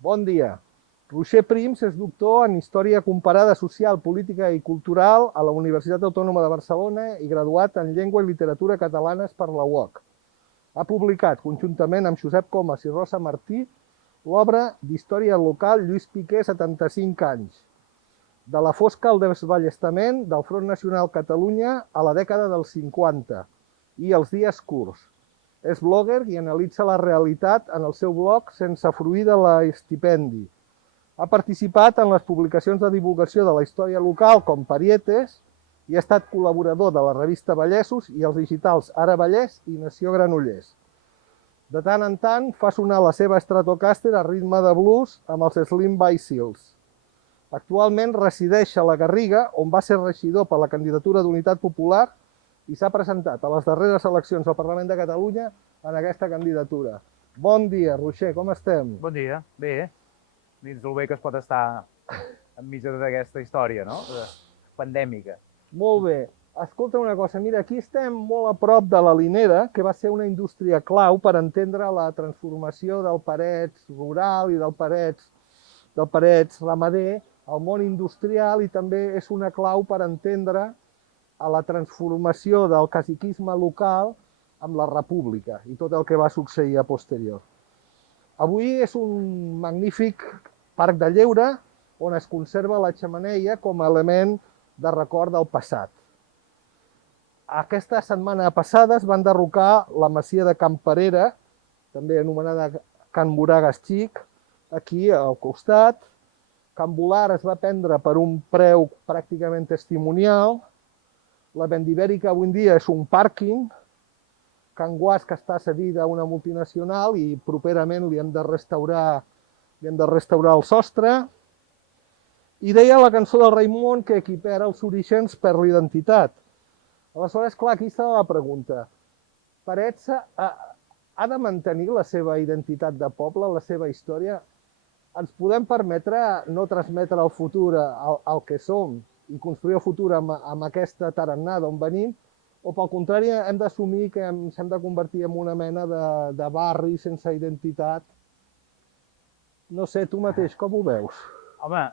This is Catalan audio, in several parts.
Bon dia. Roger Prims és doctor en Història Comparada Social, Política i Cultural a la Universitat Autònoma de Barcelona i graduat en Llengua i Literatura Catalanes per la UOC. Ha publicat, conjuntament amb Josep Comas i Rosa Martí, l'obra d'història local Lluís Piquer, 75 anys. De la fosca al desballestament del Front Nacional Catalunya a la dècada dels 50 i els dies curts. És blogger i analitza la realitat en el seu blog sense fruir de l'estipendi. Ha participat en les publicacions de divulgació de la història local com Parietes i ha estat col·laborador de la revista Vallesos i els digitals Ara Vallès i Nació Granollers. De tant en tant fa sonar la seva Stratocaster a ritme de blues amb els Slim Bicycles. Actualment resideix a la Garriga, on va ser regidor per la candidatura d'Unitat Popular i s'ha presentat a les darreres eleccions al Parlament de Catalunya en aquesta candidatura. Bon dia, Roger, com estem? Bon dia, bé, dins del bé que es pot estar enmig de tota aquesta història, no? Pandèmica. Molt bé. Escolta una cosa, mira, aquí estem molt a prop de la Linera, que va ser una indústria clau per entendre la transformació del Parets rural i del Parets ramader al món industrial, i també és una clau per entendre a la transformació del caciquisme local amb la república i tot el que va succeir a posterior. Avui és un magnífic parc de lleure on es conserva la xemeneia com a element de record del passat. Aquesta setmana passada es va enderrocar la masia de Can Parera, també anomenada Can Moragas Xic, aquí al costat. Can Volar es va prendre per un preu pràcticament testimonial. La Vendibèrica avui en dia és un pàrquing. Can Guas, que està cedida a una multinacional i properament li hem de restaurar el sostre. I deia la cançó del Raimon que equipara els orígens per l'identitat. Aleshores, clar, aquí està la pregunta. Parets ha de mantenir la seva identitat de poble, la seva història? Ens podem permetre no transmetre el futur al que som i construir el futur amb aquesta tarannà d'on venim? O, pel contrari, hem d'assumir que ens hem de convertir en una mena de barri sense identitat? No sé, tu mateix, com ho veus? Home,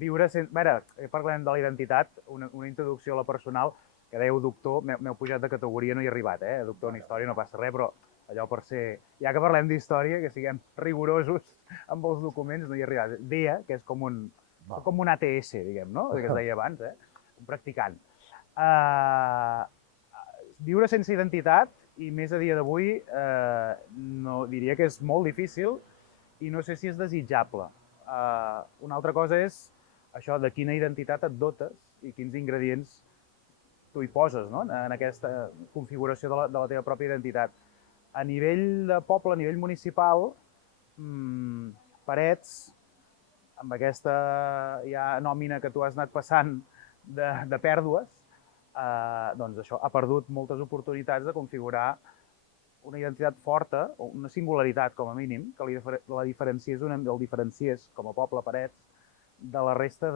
viure sense... Mira, parlem de la identitat, una introducció a la personal, que dèieu doctor, m'heu pujat de categoria, no hi he arribat, doctor en història, no passa res, però allò per ser... Ja que parlem d'història, que siguem rigorosos amb els documents, no hi he arribat. Deia que és com un ATS, diguem, no? Que es deia abans, un practicant. Viure sense identitat, i més a dia d'avui, no, diria que és molt difícil i no sé si és desitjable. Una altra cosa és això de quina identitat et dotes i quins ingredients tu hi poses, no? En aquesta configuració de la teva pròpia identitat. A nivell de poble, a nivell municipal, Parets, amb aquesta ja nòmina que tu has anat passant de pèrdues, doncs això, ha perdut moltes oportunitats de configurar una identitat forta, o una singularitat com a mínim, que el diferencies com a poble Parets de la resta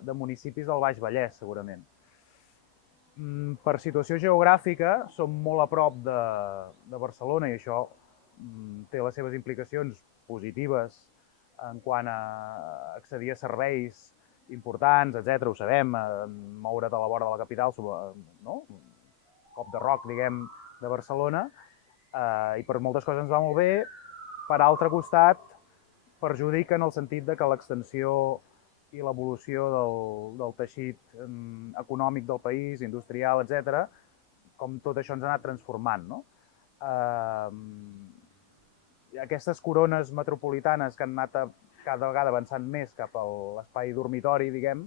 de municipis del Baix Vallès, segurament. Per situació geogràfica, som molt a prop de Barcelona i això té les seves implicacions positives en quant a accedir a serveis importants, etc. Ho sabem, moure't a la vora de la capital, no? Cop de roc, diguem, de Barcelona, i per moltes coses ens va molt bé. Per altre costat, perjudica en el sentit de que l'extensió i l'evolució del teixit econòmic del país, industrial, etc., com tot això ens ha anat transformant, no? Aquestes corones metropolitanes que han anat cada vegada avançant més cap a l'espai dormitori, diguem,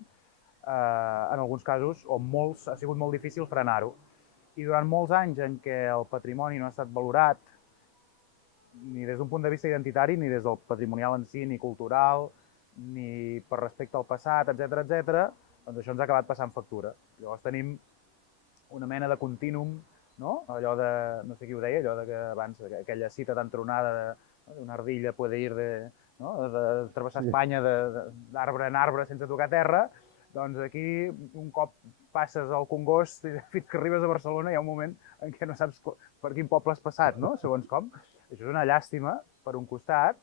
en alguns casos, o molts, ha sigut molt difícil frenar-ho. I durant molts anys en què el patrimoni no ha estat valorat, ni des d'un punt de vista identitari, ni des del patrimonial en si, ni cultural, ni per respecte al passat, etc., doncs això ens ha acabat passant factura. Llavors tenim una mena de continum, no? Allò de, no sé qui ho deia, allò de que abans, aquella cita tan tronada d'una ardilla puede ir de travessar Espanya d'arbre en arbre sense tocar terra, doncs aquí, un cop passes al Congost fins que arribes a Barcelona, hi ha un moment en què no saps per quin poble has passat, no? Segons com. Això és una llàstima, per un costat,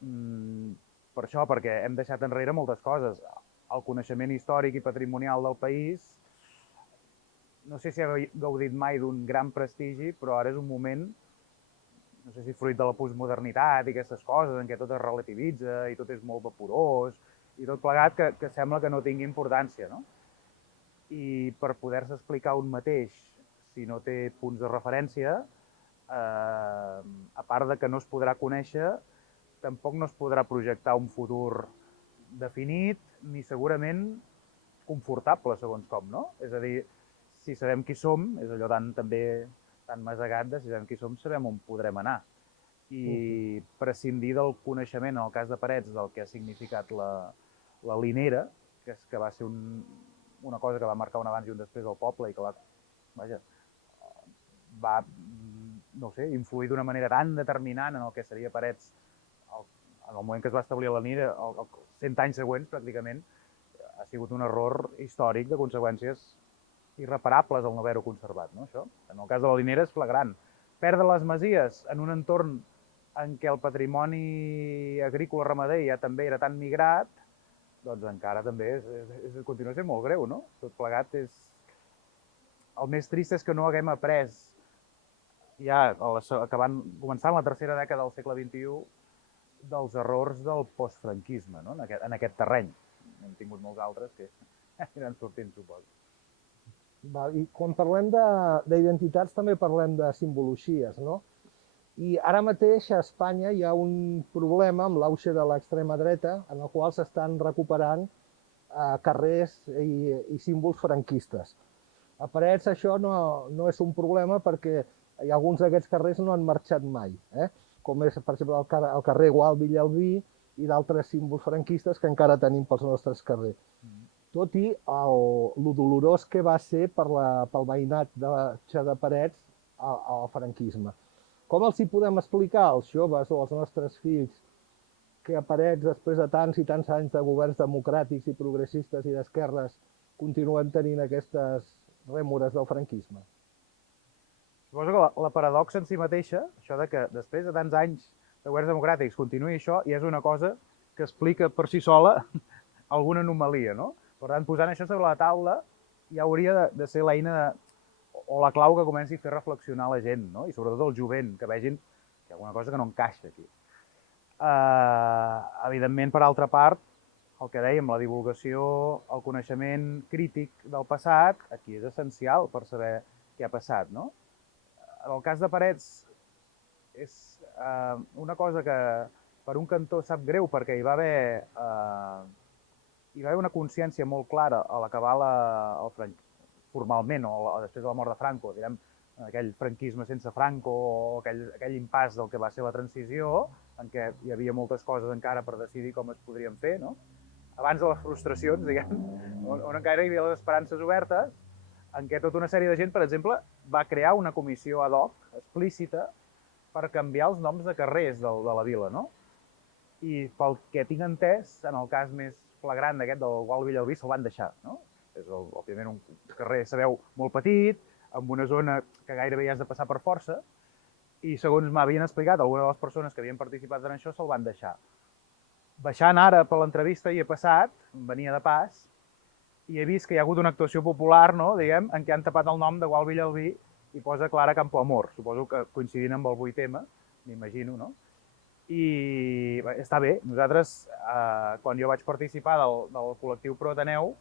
Per això, perquè hem deixat enrere moltes coses. El coneixement històric i patrimonial del país, no sé si ha gaudit mai d'un gran prestigi, però ara és un moment, no sé si fruit de la postmodernitat i aquestes coses, en què tot es relativitza i tot és molt vaporós i tot plegat, que sembla que no tingui importància, no? I per poder-se explicar un mateix, si no té punts de referència, a part de que no es podrà conèixer, tampoc no es podrà projectar un futur definit ni segurament confortable, segons com, no? És a dir, si sabem qui som, és allò tan masegat de si sabem qui som, sabem on podrem anar. I prescindir del coneixement, en el cas de Parets, del que ha significat la Linera, que va ser una cosa que va marcar un abans i un després del poble i que va no sé, influir d'una manera tan determinant en el que seria Parets en el moment que es va establir la Linera, 100 anys següents, pràcticament, ha sigut un error històric de conseqüències irreparables el no haver-ho conservat, no, això? En el cas de la Linera és flagrant. Perdre les masies en un entorn en què el patrimoni agrícola ramader ja també era tan migrat, doncs encara també continua sent molt greu, no? Tot plegat és... El més trist és que no haguem après, ja començant la tercera dècada del segle XXI, dels errors del postfranquisme, no? En aquest terreny. Hem tingut molts altres que aniran sortint, suposo. I quan parlem d'identitats també parlem de simbologies, no? I ara mateix a Espanya hi ha un problema amb l'auge de l'extrema dreta, en el qual s'estan recuperant carrers i símbols franquistes. A Parets això no és un problema perquè alguns d'aquests carrers no han marxat mai, com és, per exemple, el carrer Gual Villalbí i d'altres símbols franquistes que encara tenim pels nostres carrers. Tot i lo dolorós que va ser pel veïnat de Parets al franquisme. Com els hi podem explicar als joves o als nostres fills que a Parets, després de tants i tants anys de governs democràtics i progressistes i d'esquerres, continuem tenint aquestes rèmores del franquisme? Suposo que la paradoxa en si mateixa, això de que després de tants anys de governs democràtics continuï això, ja és una cosa que explica per si sola alguna anomalia, no? Per tant, posant això sobre la taula ja hauria de ser l'eina o la clau que comenci a fer reflexionar la gent, no? I sobretot el jovent, que vegin que hi ha alguna cosa que no encaixa aquí. Evidentment, per altra part, el que dèiem, la divulgació, el coneixement crític del passat, aquí és essencial per saber què ha passat, no? En el cas de Parets és una cosa que per un cantó sap greu perquè hi va haver una consciència molt clara a l'acabar formalment o després de la mort de Franco, direm, aquell franquisme sense Franco o aquell impàs del que va ser la transició, en què hi havia moltes coses encara per decidir com es podrien fer, no? Abans de les frustracions, diguem, on encara hi havia les esperances obertes, en què tota una sèrie de gent, per exemple, va crear una comissió ad hoc explícita per canviar els noms de carrers de la vila, no? I pel que tinc entès, en el cas més flagrant d'aquest del Gual Villalbí, se'l van deixar, no? És, òbviament, un carrer, sabeu, molt petit, amb una zona que gairebé hi has de passar per força, i segons m'havien explicat algunes de les persones que havien participat en això, se'l van deixar. Baixant ara per l'entrevista hi he passat, venia de pas, i he vist que hi ha hagut una actuació popular, no, diguem, en què han tapat el nom de Gual Villalbí i posa Clara Campoamor, suposo que coincidint amb el 8M, m'imagino, no? I bé, està bé. Nosaltres, quan jo vaig participar del col·lectiu Pro Ateneu,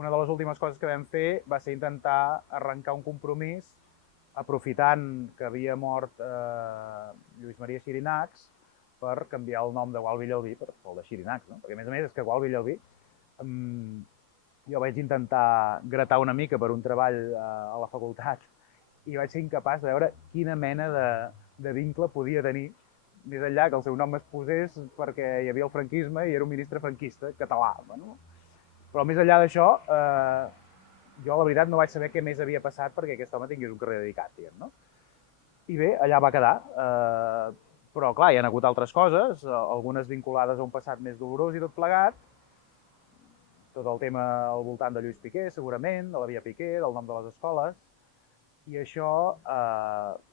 una de les últimes coses que vam fer va ser intentar arrencar un compromís aprofitant que havia mort Lluís Maria Xirinacs per canviar el nom de Gual Villalbí per el de Xirinacs, no? Perquè, a més, és que Gual Villalbí jo vaig intentar gratar una mica per un treball a la facultat i vaig ser incapaç de veure quina mena de vincle podia tenir més enllà que el seu nom es posés perquè hi havia el franquisme i era un ministre franquista català. Bueno, però més enllà d'això, jo la veritat no vaig saber què més havia passat perquè aquest home tingués un carrer dedicat, diguem, no? I bé, allà va quedar. Però, clar, hi ha hagut altres coses, algunes vinculades a un passat més dolorós i tot plegat, tot el tema al voltant de Lluís Piqué, segurament, de la Via Piqué, del nom de les escoles, i això,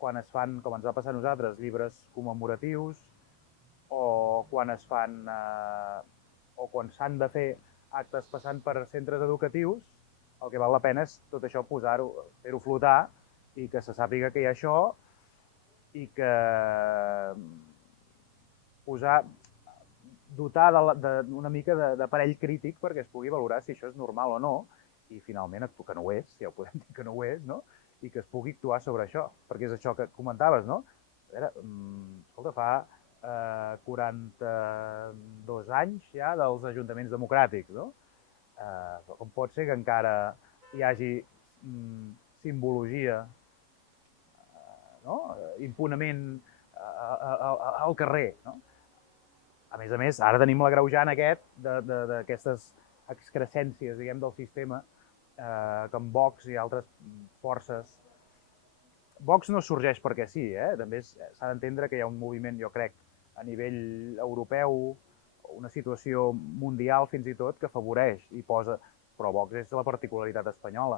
quan es fan, com ens va passar a nosaltres, llibres commemoratius, o quan es fan o quan s'han de fer actes passant per centres educatius, el que val la pena és tot això posar-ho, fer-ho flotar i que se sàpiga que hi ha això i que posar, dotar una mica d'aparell crític perquè es pugui valorar si això és normal o no i finalment que no ho és, ja ho podem dir que no ho és, no? I que es pugui actuar sobre això, perquè és això que comentaves, no? A veure, escolta, fa 42 anys ja dels ajuntaments democràtics, no? Com pot ser que encara hi hagi simbologia, no? Impunament al carrer, no? A més, ara tenim l'agreujant aquest d'aquestes excrescències, diguem, del sistema, que amb Vox i altres forces. Vox no sorgeix perquè sí, també s'ha d'entendre que hi ha un moviment, jo crec, a nivell europeu, una situació mundial fins i tot, que afavoreix i posa, però Vox és la particularitat espanyola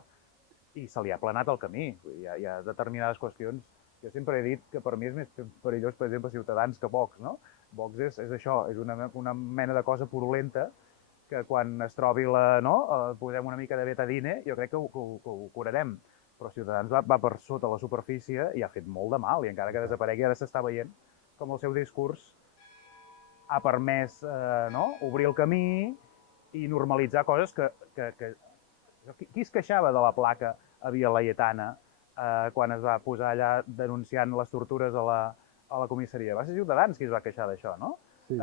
i se li ha aplanat el camí. Hi ha determinades qüestions. Jo sempre he dit que per mi és més perillós, per exemple, Ciutadans que Vox, no? Vox és això, és una mena de cosa purulenta que quan es trobi posem una mica de betadine, jo crec que ho curarem. Però Ciutadans va per sota la superfície i ha fet molt de mal, i encara que desaparegui ara s'està veient com el seu discurs ha permès obrir el camí i normalitzar coses que... Qui es queixava de la placa a Via Laietana quan es va posar allà denunciant les tortures a la comissaria? Va ser Ciutadans qui es va queixar d'això, no? Sí.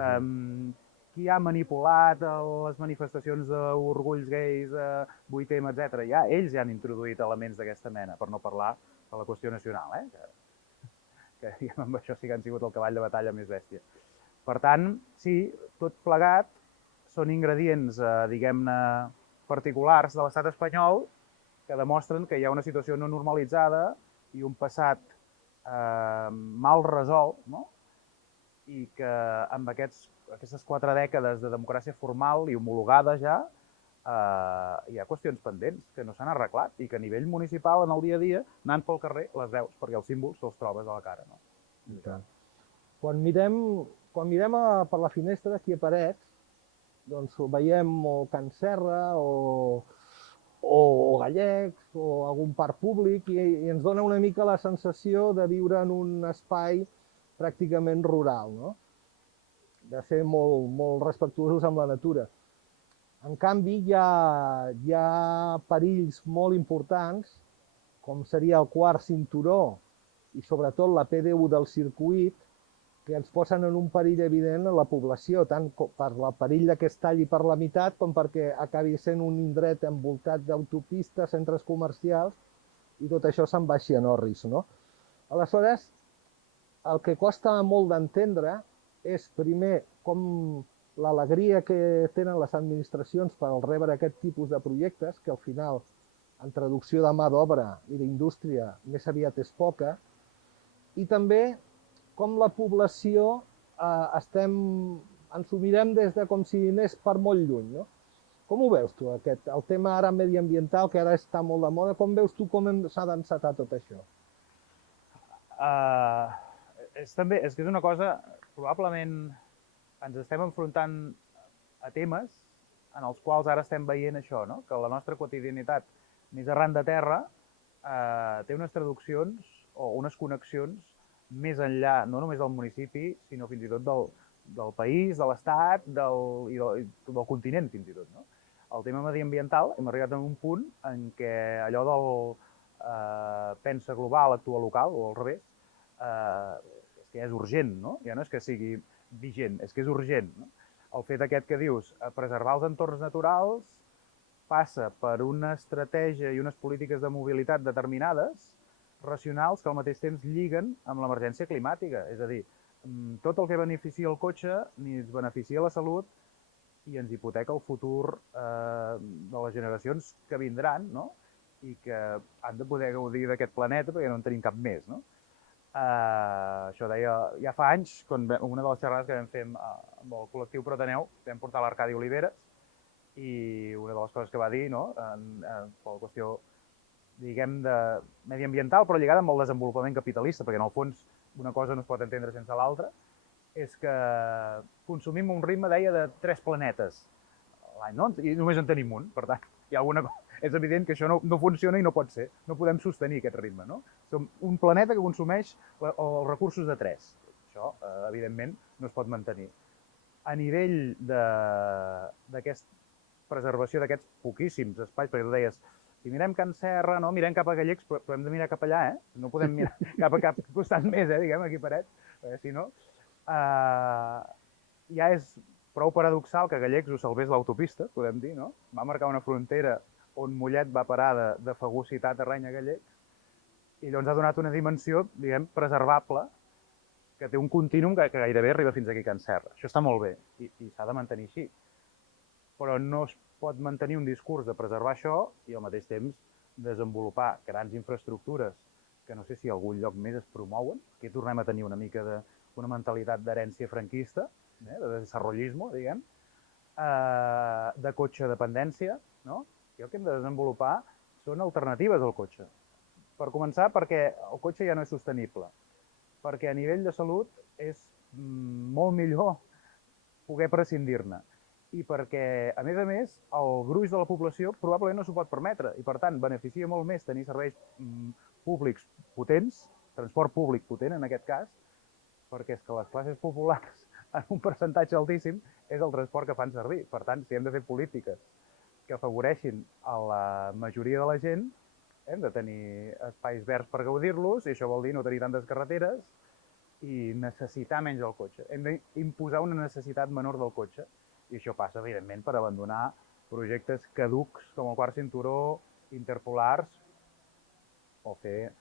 Qui ha manipulat les manifestacions d'orgulls gais, 8M, etc. Ja ells ja han introduït elements d'aquesta mena, per no parlar de la qüestió nacional, que amb això sí que han sigut el cavall de batalla més bèstia. Per tant, sí, tot plegat són ingredients, diguem-ne, particulars de l'estat espanyol que demostren que hi ha una situació no normalitzada i un passat mal resolt, no? I que amb aquestes 4 dècades de democràcia formal i homologada ja hi ha qüestions pendents que no s'han arreglat i que a nivell municipal, en el dia a dia, anant pel carrer, les veus, perquè els símbols te'ls trobes a la cara. No? Quan mirem per la finestra d'aquí a Parets, doncs veiem o Can Serra o Gallecs o algun parc públic i ens dona una mica la sensació de viure en un espai pràcticament rural, no? De ser molt respectuosos amb la natura. En canvi, hi ha perills molt importants, com seria el quart cinturó i sobretot la PD1 del circuit, que ens posen en un perill evident a la població, tant per el perill que es talli per la meitat com perquè acabi sent un indret envoltat d'autopistes, centres comercials, i tot això se'n baixi en orris, no? Aleshores, el que costa molt d'entendre és, primer, com l'alegria que tenen les administracions per rebre aquest tipus de projectes, que al final, en traducció de mà d'obra i d'indústria, més aviat és poca, i també com la població ens ho mirem des de com si anés per molt lluny, no? Com ho veus tu, el tema ara mediambiental, que ara està molt de moda, com veus tu com s'ha d'encetar tot això? És que és una cosa, probablement ens estem enfrontant a temes en els quals ara estem veient això, no? Que la nostra quotidianitat més arran de terra té unes traduccions o unes connexions més enllà, no només del municipi, sinó fins i tot del país, de l'estat i del continent, fins i tot. No? El tema mediambiental, hem arribat a un punt en què allò del pensa global, actua local, o al revés, és que ja és urgent, no? Ja no és que sigui vigent, és que és urgent. No? El fet aquest que dius, preservar els entorns naturals passa per una estratègia i unes polítiques de mobilitat determinades, racionals, que al mateix temps lliguen amb l'emergència climàtica. És a dir, tot el que beneficia el cotxe ni ens beneficia la salut i ens hipoteca el futur de les generacions que vindran, no? I que han de poder gaudir d'aquest planeta perquè no en tenim cap més. No? Això deia ja fa anys, una de les xerrades que vam fer amb el col·lectiu Protaneu, vam portar l'Arcadi Oliveres, i una de les coses que va dir, no? Per la qüestió, diguem, de mediambiental, però lligada amb el desenvolupament capitalista, perquè en el fons una cosa no es pot entendre sense l'altra, és que consumim un ritme, deia, de 3 planetes a l'any, no? I només en tenim un, per tant, hi ha alguna cosa. És evident que això no funciona i no pot ser. No podem sostenir aquest ritme, no? Som un planeta que consumeix els recursos de 3. Això, evidentment, no es pot mantenir. A nivell d'aquesta preservació d'aquests poquíssims espais, perquè tu deies, si mirem Can Serra, no, mirem cap a Gallecs, però hem de mirar cap allà, eh? No podem mirar cap a cap costat més, diguem, aquí paret, perquè si no... ja és prou paradoxal que Gallecs ho salvés l'autopista, podem dir, no? Va marcar una frontera on Mollet va parar de fagocitat a Renya Gallecs, i llavors ha donat una dimensió, diguem, preservable, que té un contínuum que gairebé arriba fins aquí a Can Serra. Això està molt bé i s'ha de mantenir així. Però no es pot mantenir un discurs de preservar això i al mateix temps desenvolupar grans infraestructures que no sé si a algun lloc més es promouen. Aquí tornem a tenir una mica d'una mentalitat d'herència franquista, de desarrollismo, diguem, de cotxe dependència, no? I el que hem de desenvolupar són alternatives al cotxe. Per començar, perquè el cotxe ja no és sostenible, perquè a nivell de salut és molt millor poder prescindir-ne i perquè, a més, el gruix de la població probablement no s'ho pot permetre i, per tant, beneficia molt més tenir serveis públics potents, transport públic potent en aquest cas, perquè és que les classes populars, en un percentatge altíssim, és el transport que fan servir. Per tant, si hem de fer polítiques que afavoreixin a la majoria de la gent, hem de tenir espais verds per gaudir-los, i això vol dir no tenir tantes carreteres i necessitar menys el cotxe. Hem d'imposar una necessitat menor del cotxe, i això passa, evidentment, per abandonar projectes caducs com el quart cinturó, interpolars, o fer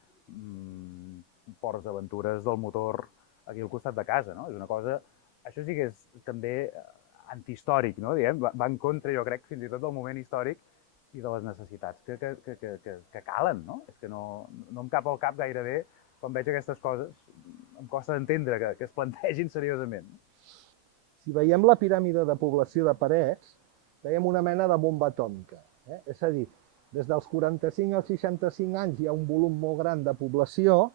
ports d'aventures del motor aquí al costat de casa, no? És una cosa... Això sí que és també antihistòric, no? Diguem, va en contra, jo crec, fins i tot del moment històric i de les necessitats que calen, no? És que no em cap al cap gairebé quan veig aquestes coses, em costa d'entendre que es plantegin seriosament. Si veiem la piràmide de població de Parets, veiem una mena de bomba atòmica. És a dir, des dels 45 als 65 anys hi ha un volum molt gran de població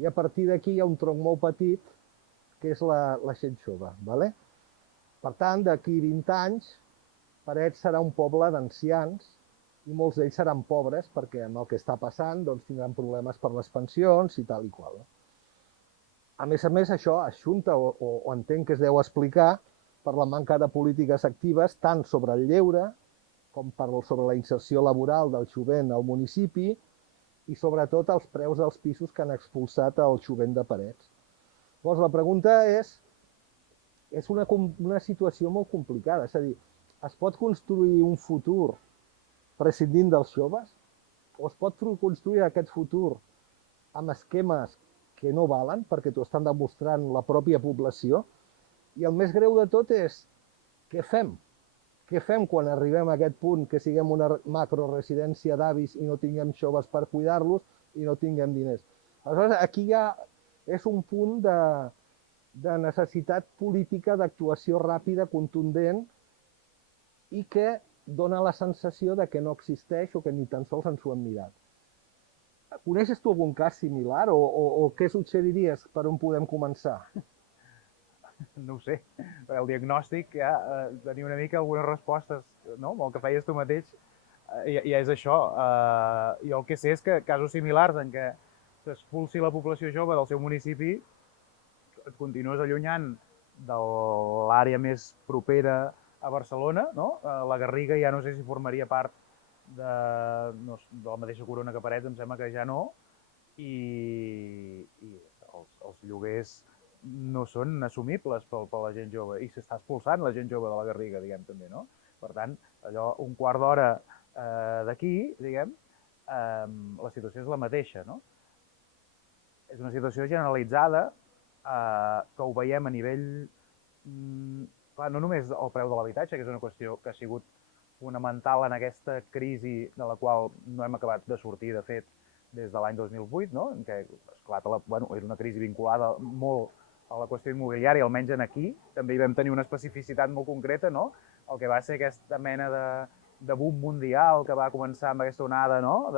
i a partir d'aquí hi ha un tronc molt petit, que és la gent jove. Per tant, d'aquí 20 anys, Parets serà un poble d'ancians i molts d'ells seran pobres perquè amb el que està passant tindran problemes per les pensions i tal i qual. A més, això ajunta o entenc que es deu explicar per la manca de polítiques actives tant sobre el lleure com sobre la inserció laboral del jovent al municipi i sobretot els preus dels pisos que han expulsat el jovent de Parets. Llavors, la pregunta és una situació molt complicada, és a dir, es pot construir un futur prescindint dels joves o es pot construir aquest futur amb esquemes que no valen, perquè t'ho estan demostrant la pròpia població, i el més greu de tot és què fem? Què fem quan arribem a aquest punt que siguem una macroresidència d'avis i no tinguem joves per cuidar-los i no tinguem diners? Aleshores, aquí ja és un punt de necessitat política d'actuació ràpida, contundent, i que dona la sensació de que no existeix o que ni tan sols ens ho hem mirat. Coneixes tu algun cas similar o què suggeriries per on podem començar? No ho sé, el diagnòstic ja tenia una mica algunes respostes, no? El que feies tu mateix ja és això. Jo el que sé és que casos similars en què s'expulsi la població jove del seu municipi, et continues allunyant de l'àrea més propera a Barcelona, no? La Garriga ja no sé si formaria part de la mateixa corona que Parets, em sembla que ja no, i els lloguers no són assumibles per la gent jove i s'està expulsant la gent jove de la Garriga, diguem, també, no? Per tant, allò, un quart d'hora d'aquí, diguem, la situació és la mateixa, no? És una situació generalitzada que ho veiem a nivell... Clar, no només el preu de l'habitatge, que és una qüestió que ha sigut fonamental en aquesta crisi de la qual no hem acabat de sortir, de fet, des de l'any 2008, no? En què esclata és una crisi vinculada molt a la qüestió immobiliària, almenys en aquí. També hi vam tenir una especificitat molt concreta, no? El que va ser aquesta mena de boom mundial que va començar amb aquesta onada, no?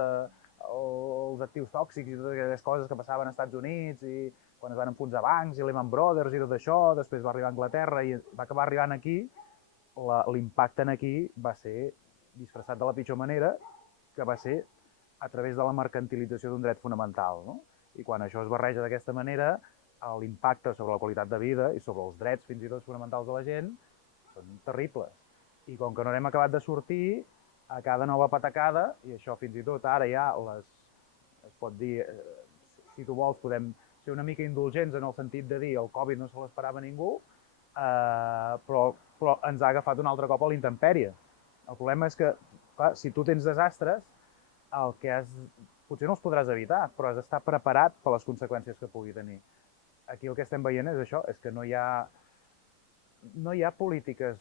Els actius tòxics i totes aquelles coses que passaven als Estats Units i quan es van enfonsar bancs i Lehman Brothers i tot això, després va arribar a Anglaterra i va acabar arribant aquí, l'impacte aquí va ser disfressat de la pitjor manera, que va ser a través de la mercantilització d'un dret fonamental. No? I quan això es barreja d'aquesta manera, l'impacte sobre la qualitat de vida i sobre els drets fins i tot fonamentals de la gent són terribles. I com que no n'hem acabat de sortir, a cada nova patacada, i això fins i tot ara ja es pot dir, si tu vols, podem ser una mica indulgents en el sentit de dir el Covid no se l'esperava ningú, però ens ha agafat un altre cop a l'intempèrie. El problema és que, clar, si tu tens desastres, potser no els podràs evitar, però has d'estar preparat per les conseqüències que pugui tenir. Aquí el que estem veient és això, és que no hi ha polítiques,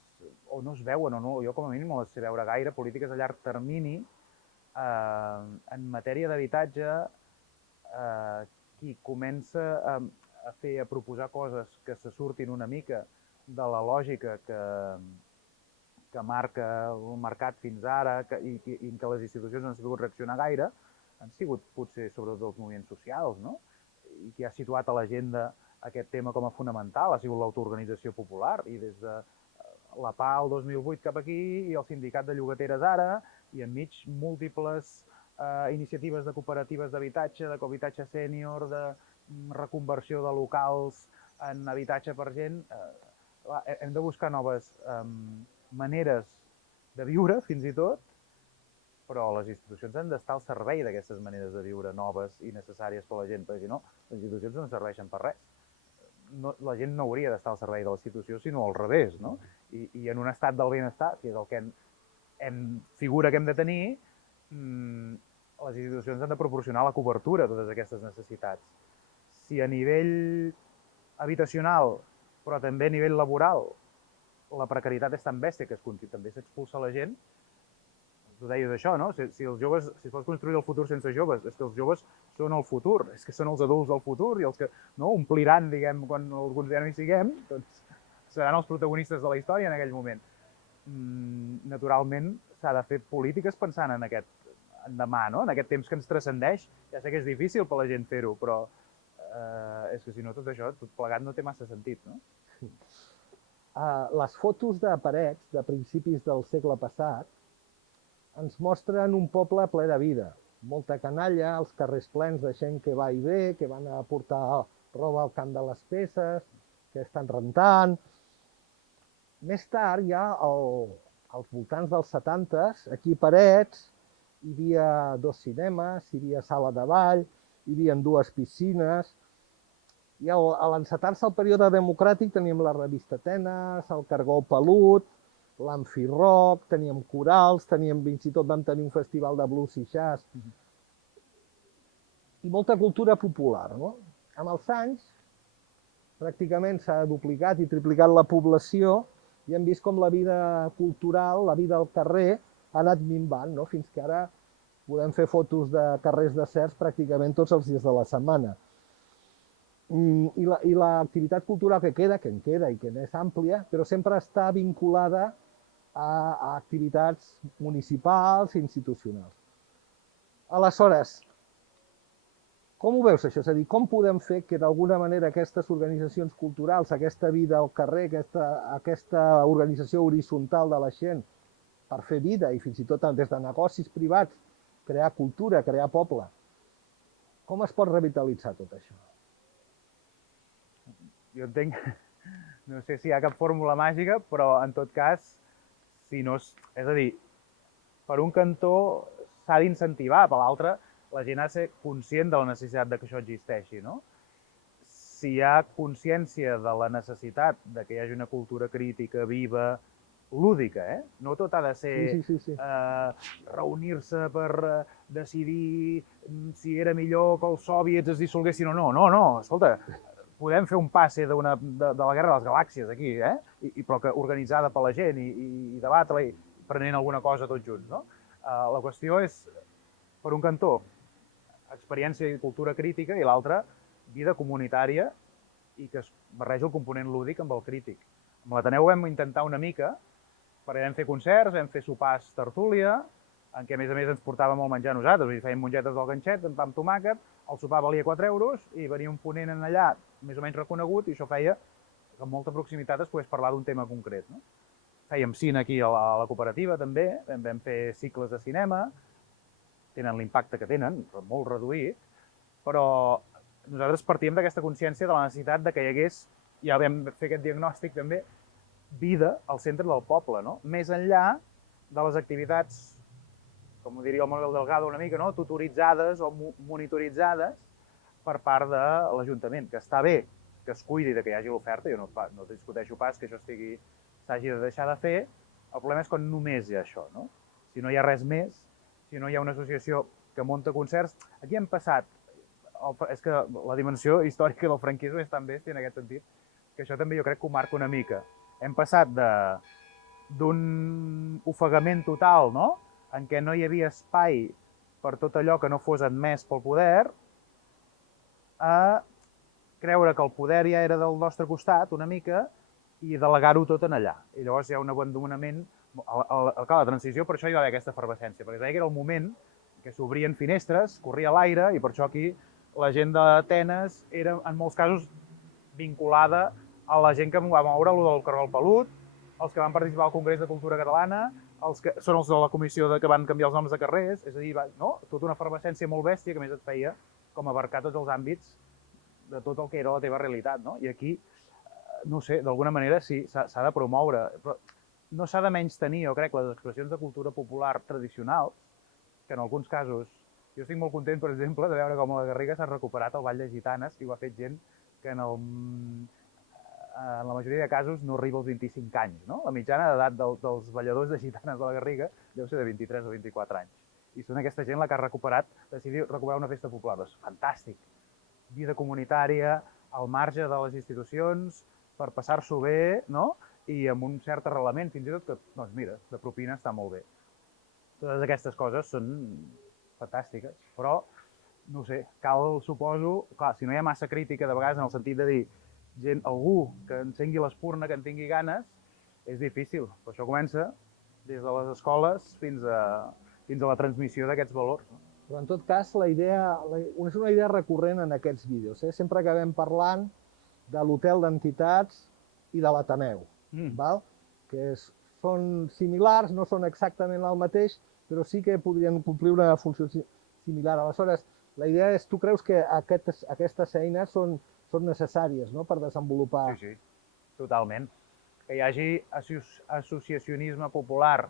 o no es veuen, o no, jo com a mínim no les sé veure gaire, polítiques a llarg termini en matèria d'habitatge. Qui comença a proposar coses que se surtin una mica de la lògica que marca el mercat fins ara i en què les institucions no han sabut reaccionar gaire, han sigut potser sobretot els moviments socials, no? I qui ha situat a l'agenda aquest tema com a fonamental ha sigut l'autoorganització popular, i des de la PA el 2008 cap aquí i el sindicat de llogateres ara, i enmig múltiples iniciatives de cooperatives d'habitatge, de cohabitatge sènior, de reconversió de locals en habitatge per gent. Hem de buscar noves maneres de viure, fins i tot, però les institucions han d'estar al servei d'aquestes maneres de viure noves i necessàries per a la gent, perquè si no, les institucions no serveixen per res. La gent no hauria d'estar al servei de l'institució, sinó al revés, no? I en un estat del benestar, que és el que figura que hem de tenir, les institucions han de proporcionar la cobertura a totes aquestes necessitats. Si a nivell habitacional, però també a nivell laboral, la precarietat és tan bèstia que també s'expulsa la gent, tu deies això, no? Si els joves, si es pot construir el futur sense joves, és que els joves són el futur, és que són els adults del futur i els que ompliran, diguem, quan alguns ja no hi siguem, doncs seran els protagonistes de la història en aquell moment. Naturalment, s'ha de fer polítiques pensant en aquest endemà, no? En aquest temps que ens transcendeix. Ja sé que és difícil per la gent fer-ho, però és que si no tot això, tot plegat no té massa sentit, no? Les fotos de parets de principis del segle passat ens mostren un poble ple de vida. Molta canalla, els carrers plens de gent que va i ve, que van a portar roba al camp de les peces, que estan rentant. Més tard, ja als voltants dels 70s, aquí a Parets, hi havia 2 cinemes, hi havia sala de ball, hi havia 2 piscines. I a l'encetar-se el període democràtic teníem la revista Atenes, el Cargol Pelut, l'Amfirock, teníem corals, fins i tot vam tenir un festival de blues i jazz. I molta cultura popular, no? Amb els anys, pràcticament s'ha duplicat i triplicat la població i hem vist com la vida cultural, la vida al carrer, ha anat minvant, no? Fins que ara podem fer fotos de carrers deserts pràcticament tots els dies de la setmana. I l'activitat cultural que en queda i que és àmplia, però sempre està vinculada a activitats municipals i institucionals. Aleshores, com ho veus això? És a dir, com podem fer que d'alguna manera aquestes organitzacions culturals, aquesta vida al carrer, aquesta organització horitzontal de la gent per fer vida i fins i tot des de negocis privats, crear cultura, crear poble, com es pot revitalitzar tot això? Jo entenc, no sé si hi ha cap fórmula màgica, però en tot cas, si no és a dir, per un cantó s'ha d'incentivar, per l'altre la gent ha de ser conscient de la necessitat de que això existeixi, no? Si hi ha consciència de la necessitat de que hi hagi una cultura crítica, viva, lúdica, no tot ha de ser reunir-se per decidir si era millor que els sòviets es dissolguessin o no. No, escolta, podem fer un passe de la Guerra de les Galàxies aquí, però que organitzada per la gent i debatre i prenent alguna cosa tots junts, no? La qüestió és, per un cantó, experiència i cultura crítica i l'altre, vida comunitària i que es barreja el component lúdic amb el crític. Amb l'Ateneu vam intentar una mica, perquè vam fer concerts, vam fer sopars tertúlia, en què a més ens portàvem el menjar nosaltres, fèiem mongetes del ganxet, amb pa amb tomàquet, el sopar valia 4 euros i venia un ponent allà més o menys reconegut i això feia que amb molta proximitat es pogués parlar d'un tema concret. No? Fèiem cine aquí a la cooperativa també, vam fer cicles de cinema, tenen l'impacte que tenen, molt reduït, però nosaltres partíem d'aquesta consciència de la necessitat de que hi hagués, ja vam fer aquest diagnòstic també, vida al centre del poble, no? Més enllà de les activitats, com ho diria el Manuel Delgado una mica, no? Tutoritzades o monitoritzades per part de l'Ajuntament, que està bé que es cuidi de que hi hagi l'oferta, jo no discuteixo pas que això s'hagi de deixar de fer, el problema és quan només hi ha això, no? Si no hi ha res més, si no hi ha una associació que munta concerts, aquí hem passat, és que la dimensió històrica del franquisme és tan bèstia en aquest sentit, que això també jo crec que ho marca una mica. Hem passat d'un ofegament total, no?, en què no hi havia espai per tot allò que no fos admès pel poder, a creure que el poder ja era del nostre costat una mica i delegar-ho tot en allà. I llavors hi ha un abandonament. La transició, per això hi va haver aquesta efervescència, perquè deia que era el moment que s'obrien finestres, corria l'aire, i per això aquí la gent d'Atenes era, en molts casos, vinculada a la gent que va moure allò del Cargol Pelut, els que van participar al Congrés de Cultura Catalana, els que són els de la comissió que van canviar els noms de carrers, és a dir, no? Tota una efervescència molt bèstia que més et feia com abarcar tots els àmbits de tot el que era la teva realitat, no? I aquí, no sé, d'alguna manera sí, s'ha de promoure, però no s'ha de menys tenir, jo crec, les expressions de cultura popular tradicionals, que en alguns casos, jo estic molt content, per exemple, de veure com a la Garriga s'ha recuperat el Ball de Gitanes i ho ha fet gent que en la majoria de casos no arriba als 25 anys, no? La mitjana d'edat dels balladors de gitanes de la Garriga deu ser de 23 o 24 anys. I són aquesta gent la que ha recuperat, decidit recuperar una festa popular. És fantàstic. Vida comunitària, al marge de les institucions, per passar-s'ho bé, no? I amb un cert arrelament, fins i tot que, doncs mira, de propina està molt bé. Totes aquestes coses són fantàstiques, però, no sé, cal, suposo, clar, si no hi ha massa crítica de vegades en el sentit de dir algú que encengui l'espurna, que en tingui ganes, és difícil. Per això comença des de les escoles fins a la transmissió d'aquests valors. Però en tot cas, és una idea recurrent en aquests vídeos. Sempre acabem parlant de l'hotel d'entitats i de l'Ateneu, que són similars, no són exactament el mateix, però sí que podrien complir una funció similar. Aleshores, la idea és, tu creus que aquestes eines són necessàries, no?, per desenvolupar... Sí, totalment. Que hi hagi associacionisme popular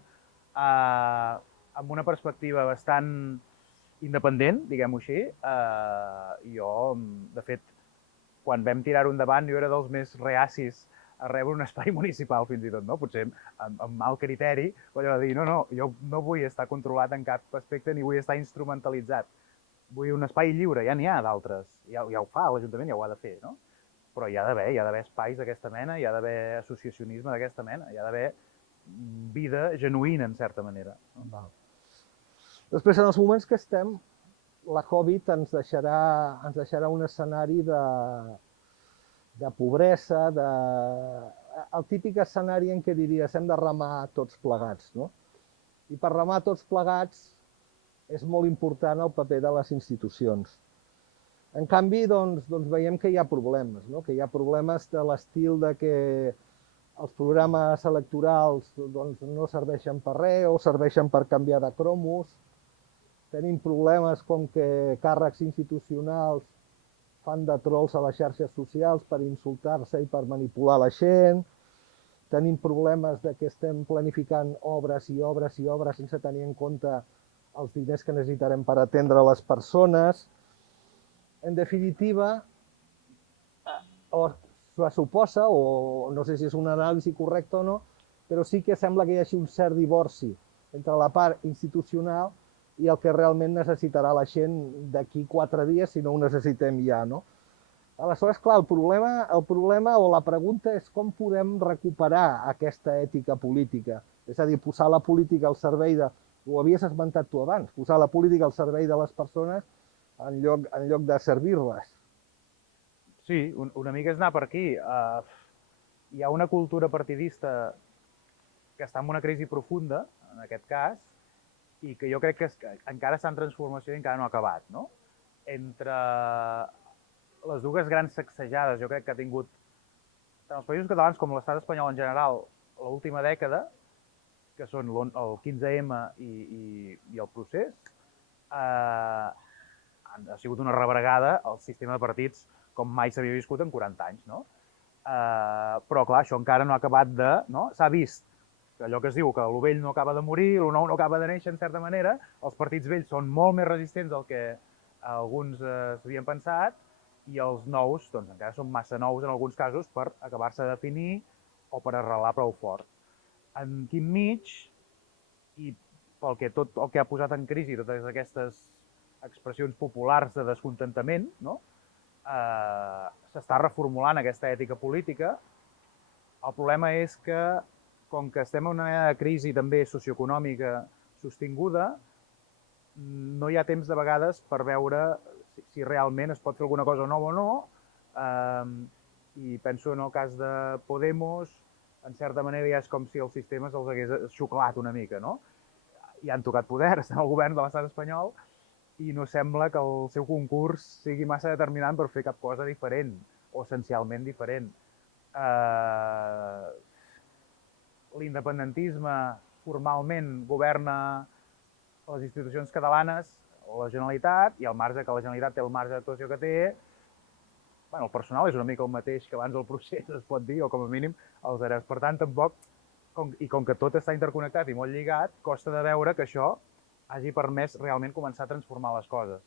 amb una perspectiva bastant independent, diguem-ho així. Jo, de fet, quan vam tirar-ho endavant, jo era dels més reacis a rebre un espai municipal, fins i tot, no? Potser amb mal criteri, però de dir, no, jo no vull estar controlat en cap aspecte ni vull estar instrumentalitzat. Vull un espai lliure, ja n'hi ha d'altres, ja ho fa, l'Ajuntament ja ho ha de fer, no? Però hi ha d'haver espais d'aquesta mena, hi ha d'haver associacionisme d'aquesta mena, hi ha d'haver vida genuïna, en certa manera. Després, en els moments que estem, la Covid ens deixarà un escenari de pobresa, el típic escenari en què diries hem de remar tots plegats, no? I per remar tots plegats és molt important el paper de les institucions. En canvi, doncs veiem que hi ha problemes, no? Que hi ha problemes de l'estil de que els programes electorals no serveixen per res o serveixen per canviar de cromos. Tenim problemes com que càrrecs institucionals fan de trolls a les xarxes socials per insultar-se i per manipular la gent. Tenim problemes de que estem planificant obres i obres i obres sense tenir en compte els diners que necessitarem per atendre les persones. En definitiva, se suposa, o no sé si és una anàlisi correcta o no, però sí que sembla que hi hagi un cert divorci entre la part institucional i el que realment necessitarà la gent d'aquí 4 dies si no ho necessitem ja, no? Aleshores, clar, el problema o la pregunta és com podem recuperar aquesta ètica política, és a dir, posar la política al servei de, ho havies esmentat tu abans, posar la política al servei de les persones en lloc de servir-les. Sí, una mica és anar per aquí. Hi ha una cultura partidista que està en una crisi profunda, en aquest cas, i que jo crec que encara està en transformació i encara no ha acabat, no? Entre les dues grans sacsejades, jo crec que ha tingut tant els països catalans com l'estat espanyol en general l'última dècada, que són el 15M i el procés, ha sigut una rebregada al sistema de partits com mai s'havia viscut en 40 anys. No? Però, clar, això encara no ha acabat de... No? S'ha vist que allò que es diu que el vell no acaba de morir, el nou no acaba de néixer, en certa manera, els partits vells són molt més resistents del que alguns s'havien pensat, i els nous doncs, encara són massa nous en alguns casos per acabar-se de definir o per arrelar prou fort. Aquí enmig, i pel que tot el que ha posat en crisi totes aquestes expressions populars de descontentament, no? S'està reformulant aquesta ètica política. El problema és que, com que estem en una crisi també socioeconòmica sostinguda, no hi ha temps de vegades per veure si realment es pot fer alguna cosa nova o no, i penso en el cas de Podemos, en certa manera ja és com si el sistema se'ls hagués xuclat una mica, no? I han tocat poder, estan al govern de l'estat espanyol, i no sembla que el seu concurs sigui massa determinant per fer cap cosa diferent, o essencialment diferent. L'independentisme formalment governa les institucions catalanes o la Generalitat, i el marge que la Generalitat té, el marge d'actuació que té, bueno, el personal és una mica el mateix que abans del procés, es pot dir, o com a mínim els hereus. Per tant, tampoc, com que tot està interconnectat i molt lligat, costa de veure que això hagi permès realment començar a transformar les coses.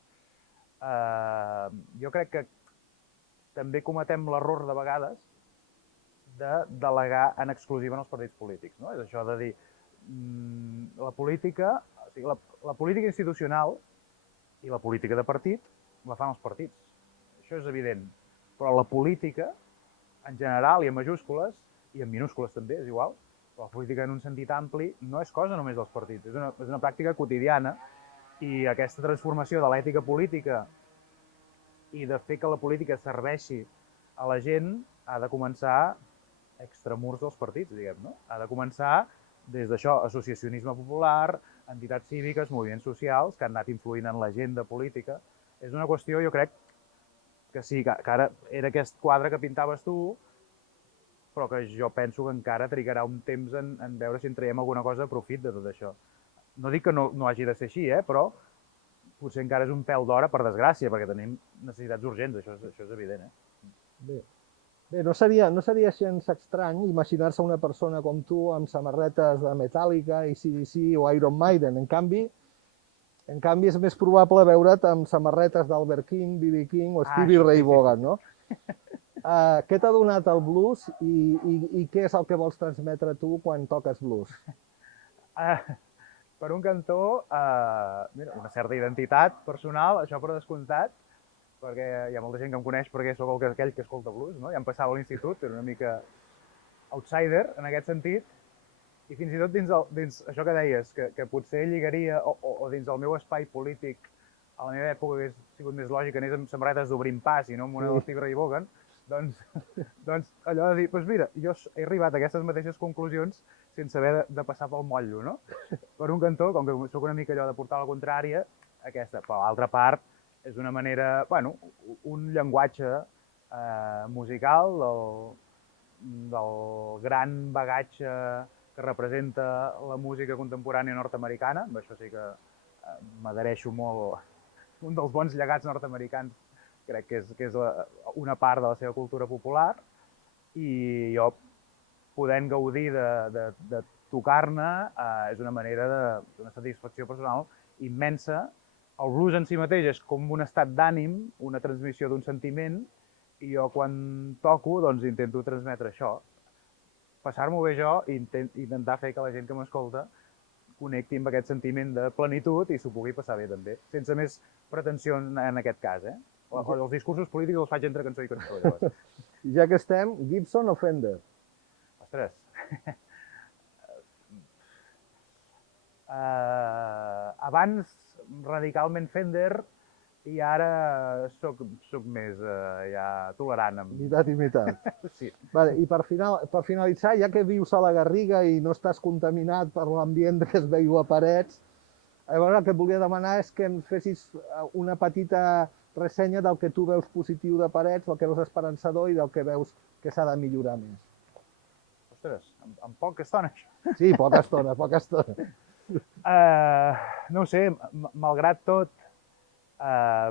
Jo crec que també cometem l'error de vegades de delegar en exclusiva en els partits polítics. No? És això de dir, la política institucional i la política de partit la fan els partits. Això és evident. Però la política, en general i en majúscules, i en minúscules també, és igual, però la política en un sentit ampli no és cosa només dels partits, és una pràctica quotidiana, i aquesta transformació de l'ètica política i de fer que la política serveixi a la gent ha de començar extramurs dels partits, diguem, no? Ha de començar des d'això, associacionisme popular, entitats cíviques, moviments socials, que han anat influint en l'agenda política. És una qüestió, jo crec, que sí, que ara era aquest quadre que pintaves tu, però que jo penso que encara trigarà un temps en veure si en traiem alguna cosa de profit de tot això. No dic que no hagi de ser així, però potser encara és un pèl d'hora, per desgràcia, perquè tenim necessitats urgents, això és evident. Bé, no seria gens estrany imaginar-se una persona com tu amb samarretes de Metallica, AC/DC o Iron Maiden. En canvi, és més probable veure't amb samarretes d'Albert King, B.B. King o Stevie Ray Vaughan, no? Què t'ha donat el blues i què és el que vols transmetre tu quan toques blues? Per un cantó, una certa identitat personal, això per descomptat, perquè hi ha molta gent que em coneix perquè sóc aquell que escolta blues, no? Ja em passava a l'institut, era una mica outsider en aquest sentit, i fins i tot dins això que deies, que potser lligaria, o dins el meu espai polític, a la meva època hagués sigut més lògic que anés amb samarretes d'Obrint Pas i no amb una de Stevie Ray Vaughan, doncs allò de dir, doncs mira, jo he arribat a aquestes mateixes conclusions sense haver de passar pel motllo, no? Per un cantó, com que sóc una mica allò de portar la contrària, aquesta. Per l'altra part, és una manera, un llenguatge musical del gran bagatge que representa la música contemporània nord-americana. Amb això sí que m'adhereixo molt. Un dels bons llegats nord-americans crec que és una part de la seva cultura popular, i jo, podent gaudir de tocar-ne, és una manera d'una satisfacció personal immensa. El blues en si mateix és com un estat d'ànim, una transmissió d'un sentiment, i jo quan toco doncs intento transmetre això, passar-m'ho bé jo i intentar fer que la gent que m'escolta connecti amb aquest sentiment de plenitud i s'ho pugui passar bé també, sense més pretensió en aquest cas. Els discursos polítics els faig entre cançó i cançó, llavors. Ja que estem, Gibson o Fender? Ostres. Abans radicalment Fender, i ara soc més ja tolerant. Mitat i mitat. Sí. Vale, i per finalitzar, ja que vius a la Garriga i no estàs contaminat per l'ambient que es veu a Parets, llavors el que et volia demanar és que em fessis una petita ressenya del que tu veus positiu de Parets, del que veus esperançador i del que veus que s'ha de millorar més. Ostres, en poca estona, això. Sí, poca estona, poca estona. No ho sé, malgrat tot,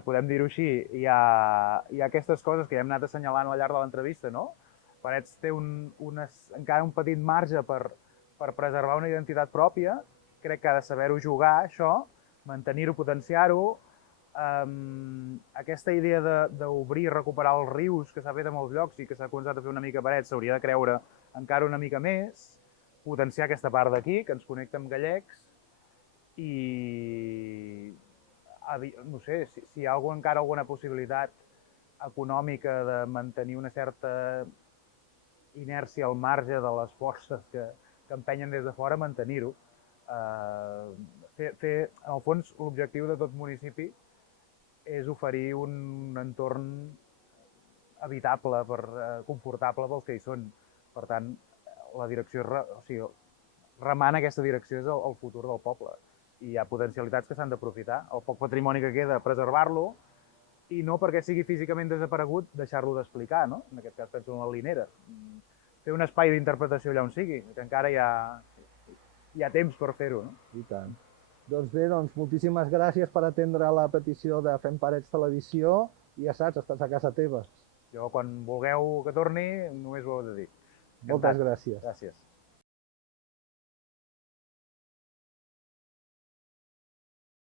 podem dir-ho així, hi ha aquestes coses que ja hem anat assenyalant al llarg de l'entrevista, no? Parets té encara un petit marge per preservar una identitat pròpia, crec que ha de saber-ho jugar, això, mantenir-ho, potenciar-ho. Aquesta idea d'obrir i recuperar els rius que s'ha fet a molts llocs i que s'ha començat a fer una mica a Parets, s'hauria de creure encara una mica més, potenciar aquesta part d'aquí, que ens connecta amb gallecs, i no sé, si hi ha encara alguna possibilitat econòmica de mantenir una certa inèrcia al marge de les forces que empenyen des de fora, mantenir-ho. En el fons, l'objectiu de tot municipi és oferir un entorn habitable, confortable pels que hi són. Per tant, la direcció, o sigui, remant aquesta direcció és el futur del poble. I hi ha potencialitats que s'han d'aprofitar. El poc patrimoni que queda, preservar-lo, i no perquè sigui físicament desaparegut, deixar-lo d'explicar, no? En aquest cas penso en la Linera. Fer un espai d'interpretació allà on sigui, que encara hi ha temps per fer-ho, no? I tant. Doncs bé, moltíssimes gràcies per atendre la petició de Fem Parets Televisió i ja saps, estàs a casa teva. Jo, quan vulgueu que torni, només ho heu de dir. Moltes gràcies. Gràcies.